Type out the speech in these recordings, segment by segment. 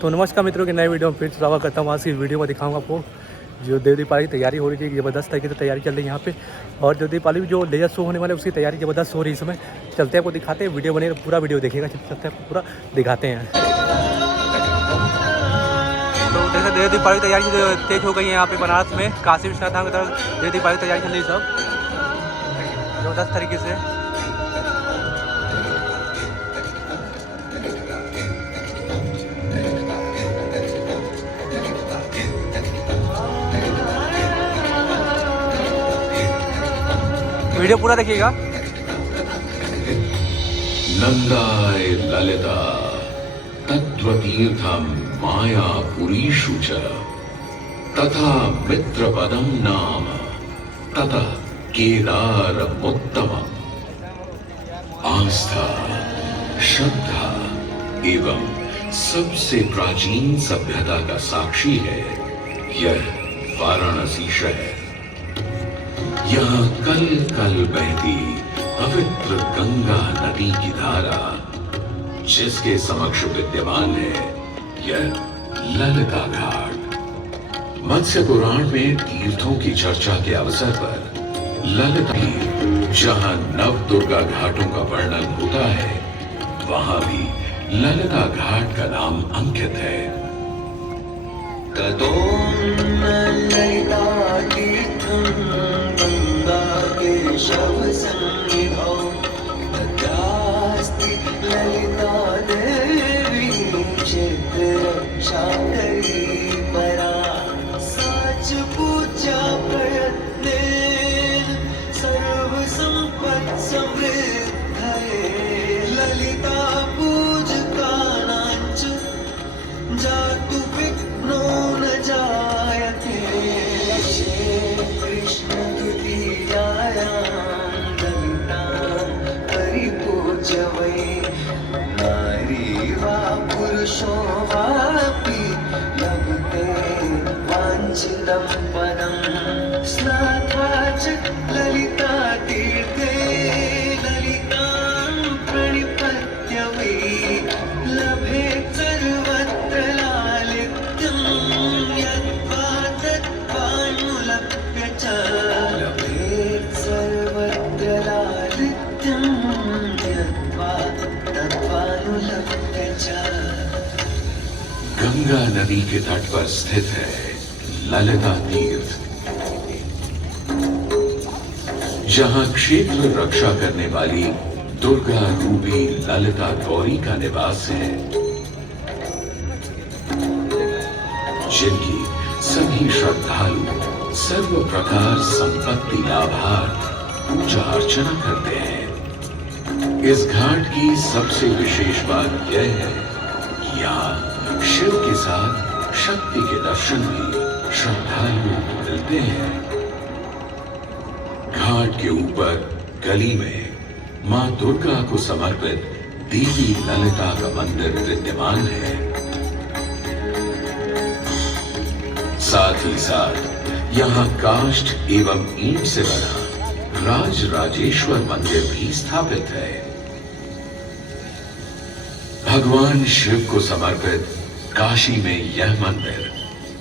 तो नमस्कार मित्रों की नए वीडियो में फिर स्वागत करता हूँ। आज की वीडियो में दिखाऊंगा आपको जो देव दीपावली की तैयारी हो रही है, ज़बरदस्त तरीके से तैयारी चल रही है यहाँ पे। और देव दीपावली जो लेजर शो होने वाले उसकी तैयारी ज़बरदस्त हो रही है इस समय। चलते हैं आपको दिखाते हैं, वीडियो बने पूरा वीडियो देखिएगा, चलते हैं पूरा दिखाते हैं। तो जैसे देव दीपावली की तैयारी तेज हो गई है यहाँ पे बनारस में, काशी विश्वनाथ धाम की तरफ देव दीपावली की तैयारी चल रही है सब ज़बरदस्त तरीके से। वीडियो पूरा देखिएगा। नंदाय ललिता तत्त्वतीर्थम मायापुरीषु च तथा मित्रपदम नाम ततः केदारमुत्तमम्। आस्था, श्रद्धा एवं सबसे प्राचीन सभ्यता का साक्षी है यह वाराणसी शहर। यहाँ कल कल बहती पवित्र गंगा नदी की धारा, जिसके समक्ष विद्यमान है यह ललिता घाट। मत्स्य पुराण में तीर्थों की चर्चा के अवसर पर ललिता, जहाँ नव दुर्गा घाटों का वर्णन होता है, वहां भी ललिता घाट का नाम अंकित है। शव सन्निधौ तत्रास्ति ललिता देवी चित्ररक्षाकरी परा। साच पूजा प्रयत्नेन सर्वसम्पत्समृद्धये ललिता पूजकानां च जातु विघ्नो न जायते। कृष्ण नारी वा पुरुषो वापि लभते वाञ्छितं पदं। स्नात्वा च ललिता तीर्थे ललितां प्रणिपत्य वै लभेत् सर्वत्र लालित्यं। यद्वा तद्वानुलभ्य च लभेत् सर्वत्र लालित्यं। गंगा नदी के तट पर स्थित है ललिता तीर्थ, जहां क्षेत्र रक्षा करने वाली दुर्गा रूपी ललिता गौरी का निवास है, जिनकी सभी श्रद्धालु सर्व प्रकार संपत्ति लाभार्थ पूजा अर्चना करते हैं। इस घाट की सबसे विशेष बात यह है कि यहाँ शिव के साथ शक्ति के दर्शन भी श्रद्धालुओं को मिलते हैं। घाट के ऊपर गली में मां दुर्गा को समर्पित देवी ललिता का मंदिर विद्यमान है। साथ ही साथ यहाँ काष्ठ एवं ईंट से बना राज राजेश्वर मंदिर भी स्थापित है। भगवान शिव को समर्पित काशी में यह मंदिर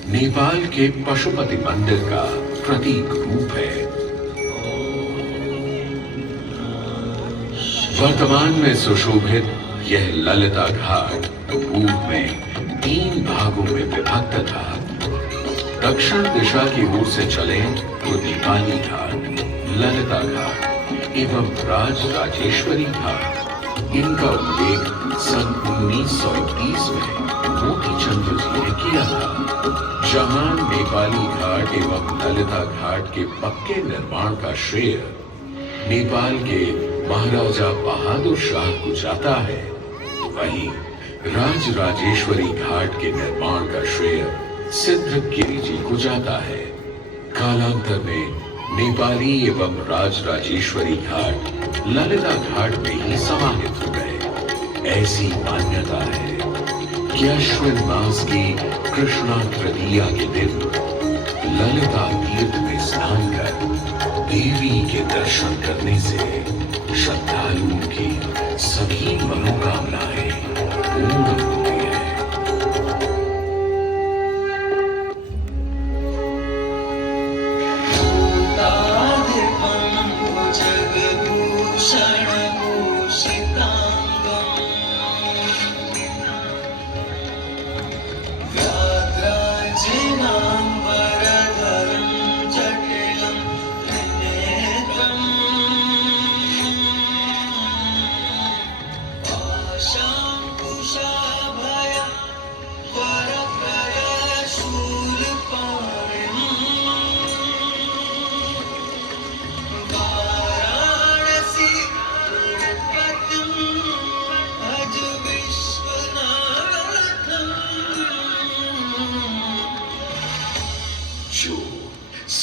नेपाल के पशुपति मंदिर का प्रतीक रूप है। वर्तमान में सुशोभित यह ललिता घाट पूर्व में 3 भागों में विभक्त था। दक्षिण दिशा की ओर से चले तो दीपाली घाट, ललिता घाट एवं राज राजेश्वरी घाट। इनका उल्लेख सन 1931 में मोती चंद्र जी ने किया था, जहां नेपाली घाट एवं ललिता घाट के पक्के निर्माण का श्रेय नेपाल के महाराजा बहादुर शाह को जाता है। वहीं राज राजेश्वरी घाट के निर्माण का श्रेय सिद्धगिरी जी को जाता है। कालांतर में नेपाली एवं राज राजेश्वरी घाट ललिता घाट में ही समाहित हो गए। ऐसी मान्यता है कि अश्विन मास की कृष्णा तृतीया के दिन ललिता तीर्थ में स्नान कर देवी के दर्शन करने से श्रद्धालुओं की सभी मनोकामनाएं पूर्ण होती है।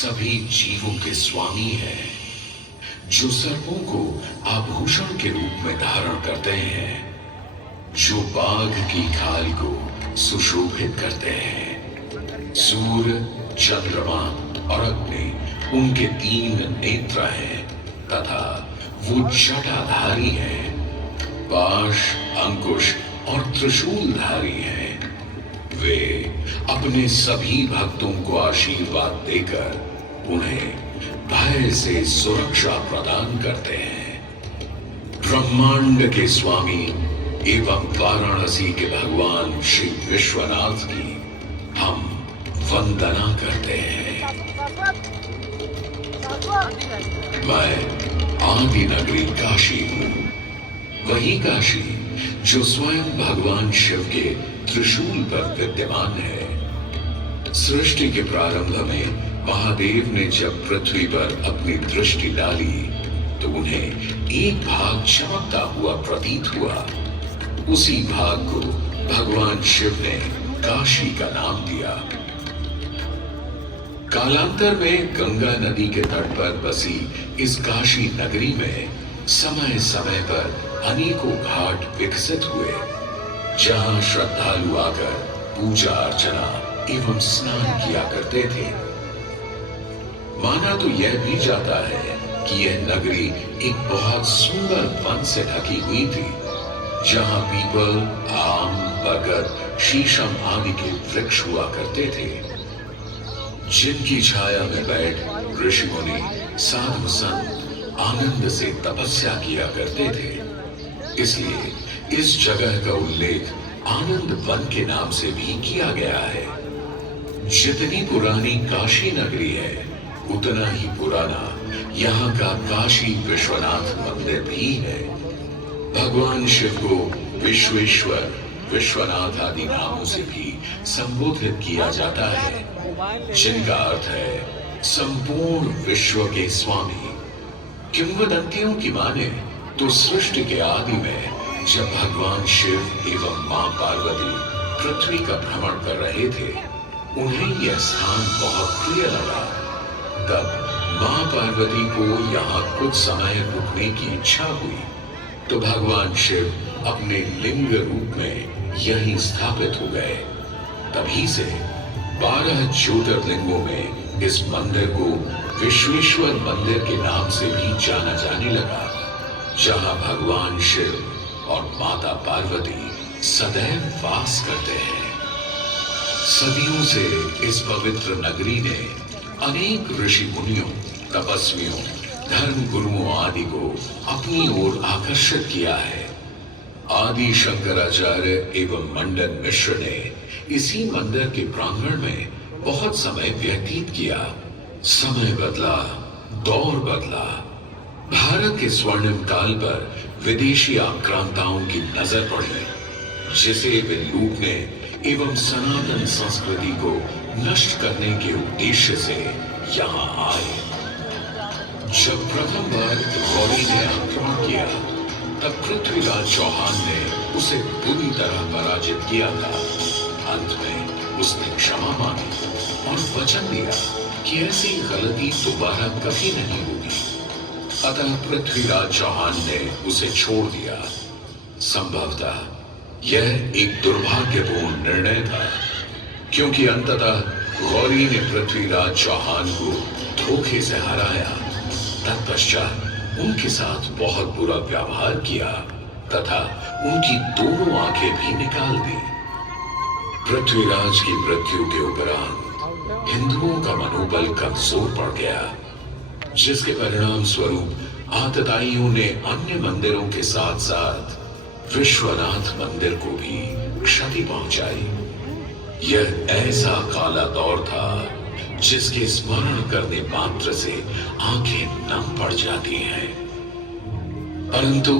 सभी जीवों के स्वामी है, जो सर्पों को आभूषण के रूप में धारण करते हैं, जो बाघ की खाल को सुशोभित करते हैं। सूर्य, चंद्रमा और अग्नि उनके 3 नेत्र हैं तथा वो जटाधारी हैं, पाश, अंकुश और त्रिशूलधारी हैं। वे अपने सभी भक्तों को आशीर्वाद देकर उन्हें भय से सुरक्षा प्रदान करते हैं। ब्रह्मांड के स्वामी एवं वाराणसी के भगवान श्री विश्वनाथ की हम वंदना करते हैं। मैं आदि नगरी काशी हूं, वही काशी जो स्वयं भगवान शिव के त्रिशूल पर विद्यमान है। सृष्टि के प्रारंभ में महादेव ने जब पृथ्वी पर अपनी दृष्टि डाली तो उन्हें एक भाग चमकता हुआ प्रतीत हुआ। उसी भाग को भगवान शिव ने काशी का नाम दिया। कालांतर में गंगा नदी के तट पर बसी इस काशी नगरी में समय समय पर अनेकों घाट विकसित हुए, जहां श्रद्धालु आकर पूजा अर्चना एवं स्नान किया करते थे। माना तो यह भी जाता है कि यह नगरी एक बहुत सुंदर वन से ढकी हुई थी, जहां पीपल, आम, बरगद, शीशम आदि के वृक्ष हुआ करते थे, जिनकी छाया में बैठ ऋषि मुनि, साधु संत आनंद से तपस्या किया करते थे। इसलिए इस जगह का उल्लेख आनंद वन के नाम से भी किया गया है। जितनी पुरानी काशी नगरी है, उतना ही पुराना यहाँ का काशी विश्वनाथ मंदिर भी है। भगवान शिव को विश्वेश्वर, विश्वनाथ आदि नामों से भी संबोधित किया जाता है, जिनका अर्थ है संपूर्ण विश्व के स्वामी। किंवदंतियों की माने तो सृष्टि के आदि में जब भगवान शिव एवं मां पार्वती पृथ्वी का भ्रमण कर रहे थे, उन्हें यह स्थान बहुत प्रिय लगा। तब मां पार्वती को यहाँ कुछ समय रुकने की इच्छा हुई, तो भगवान शिव अपने लिंग रूप में यहीं स्थापित हो गए। तभी से 12 ज्योतिर्लिंगों में इस मंदिर को विश्वेश्वर मंदिर के नाम से भी जाना जाने लगा, जहां भगवान शिव और माता पार्वती सदैव वास करते हैं। सदियों से इस पवित्र नगरी ने अनेक ऋषि मुनियों, तपस्वियों, धर्म गुरुओं आदि को अपनी ओर आकर्षित किया है। आदि शंकराचार्य एवं मंडन मिश्र ने इसी मंदिर के प्रांगण में बहुत समय व्यतीत किया। समय बदला, दौर बदला, भारत के स्वर्णिम काल पर विदेशी आक्रांताओं की नजर पड़ी, जिसे वे लूटने एवं सनातन संस्कृति को नष्ट करने के उद्देश्य से यहाँ आए। जब प्रथम बार गौरी ने आक्रमण किया, तब पृथ्वीराज चौहान ने उसे बुरी तरह पराजित किया था। अंत में उसने क्षमा मांगी और वचन दिया कि ऐसी गलती दोबारा कभी नहीं होगी। अतः पृथ्वीराज चौहान ने उसे छोड़ दिया। संभवतः यह एक दुर्भाग्यपूर्ण निर्णय था, क्योंकि अंततः गौरी ने पृथ्वीराज चौहान को धोखे से हराया। तत्पश्चात उनके साथ बहुत बुरा व्यवहार किया तथा उनकी दोनों आंखें भी निकाल दी। पृथ्वीराज की मृत्यु के उपरांत हिंदुओं का मनोबल कमजोर पड़ गया, जिसके परिणाम स्वरूप आतताइयों ने अन्य मंदिरों के साथ साथ विश्वनाथ मंदिर को भी क्षति पहुंचाई। यह ऐसा काला दौर था जिसके स्मरण करने मात्र से आंखें नम पड़ जाती हैं। परंतु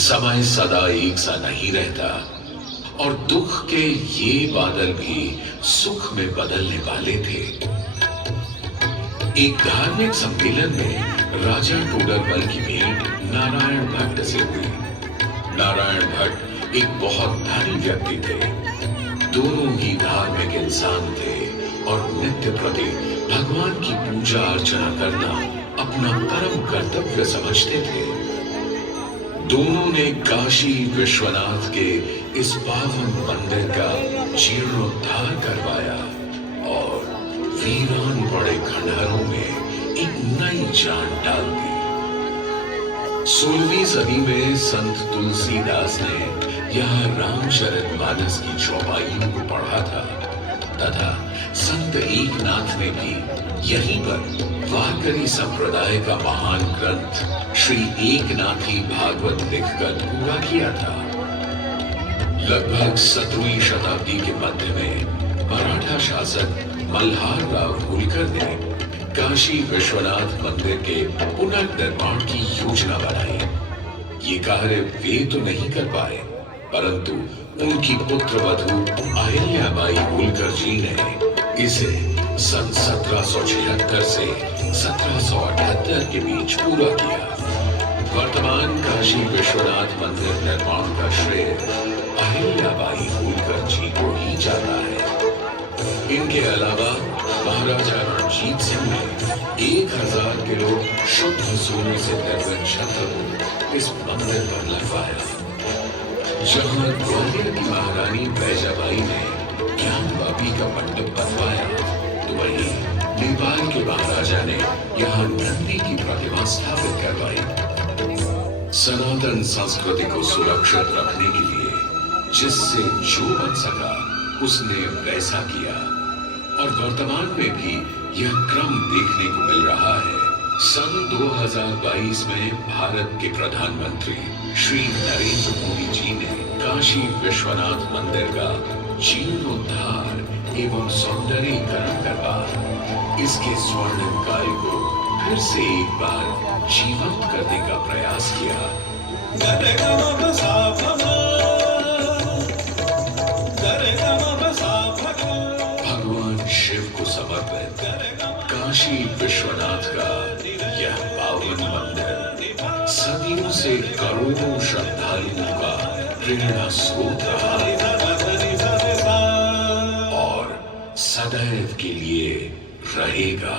समय सदा एक सा नहीं रहता और दुख के ये बादल भी सुख में बदलने वाले थे। एक धार्मिक सम्मेलन में राजा टोडरमल की भेंट नारायण भट्ट से हुई। नारायण भट्ट एक बहुत धनी व्यक्ति थे। दोनों ही धार्मिक इंसान थे और नित्य प्रति भगवान की पूजा अर्चना करना अपना परम कर्तव्य समझते थे। दोनों ने काशी विश्वनाथ के इस पावन मंदिर का जीर्णोद्धार करवाया और वीरान पड़े खंडहरों में एक नई जान डाल दी। 16वीं सदी में संत तुलसीदास ने यहाँ रामचरितमानस की चौपाइयों को पढ़ा था तथा संत एकनाथ ने भी यहीं पर वारकरी संप्रदाय का महान ग्रंथ श्री एकनाथी भागवत लिखकर पूरा किया था। लगभग 17वीं शताब्दी के मध्य में मराठा शासक मल्हार राव होलकर ने काशी विश्वनाथ मंदिर के पुनर्निर्माण की योजना बनाई। ये कार्य वे तो नहीं कर पाए, परंतु उनकी पुत्रवधू अहिल्याबाई होलकर जी ने इसे सन 1776 से 1778 के बीच पूरा किया। वर्तमान काशी विश्वनाथ मंदिर निर्माण का श्रेय अहिल्याबाई होलकर जी को ही जाता है। इनके अलावा महाराजा रणजीत सिंह ने 1000 किलो शुद्ध सोने से निर्मित छत्र को इस मंदिर पर लगवाया। जहां ग्वालियर की महारानी बैजाबाई ने ज्ञानवापी का मंडप बनवाया, तो वहीं नेपाल के महाराजा ने यहाँ नंदी की प्रतिमा स्थापित करवाई। सनातन संस्कृति को सुरक्षित रखने के लिए जिससे जो बन सका उसने वैसा किया और वर्तमान में भी यह क्रम देखने को मिल रहा है। सन 2022 में भारत के प्रधानमंत्री श्री नरेंद्र मोदी जी ने काशी विश्वनाथ मंदिर का जीर्णोद्धार एवं सौंदर्यीकरण करवा इसके स्वर्णिम काल को फिर से एक बार जीवंत करने का प्रयास किया। भगवान शिव को समर्पित काशी विश्वनाथ का यह पावन मंदिर सदियों से करोड़ों श्रद्धालुओं का प्रेरणा स्रोत रहा और सदैव के लिए रहेगा।